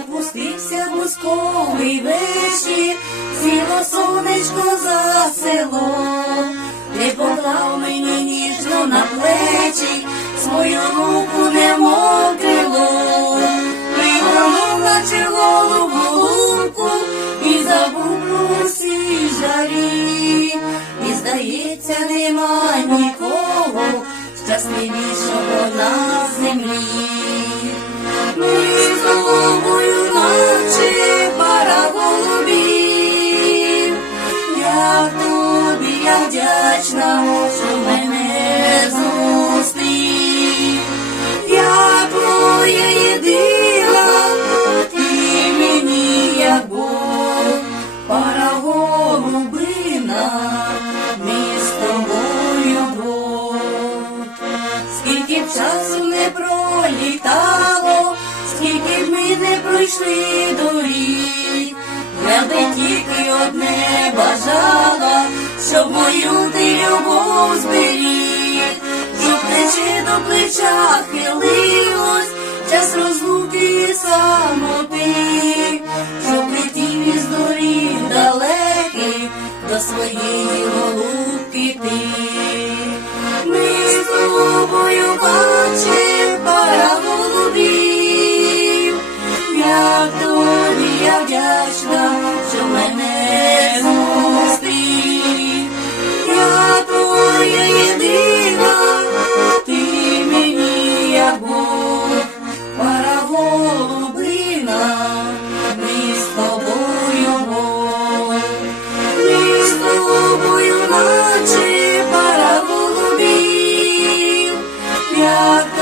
Опустився бусковий вечір, сіло сонечко за село, ти поклав мені ніжно на плечі, свою руку немов крило, Я тобі я вдячна, що мене зустрів. Я твоя єдина, ти мені як Бог, пара голубина. Скільки часу не пролітало, скільки б ми не пройшли доріг, любов зберіг, до плечі до плеча хилилось, час розлуки і самоти, що притів із доріг далеких до своєї голубки ти. Ми з тобою бачим пара голубів, як тобі я вдячна. out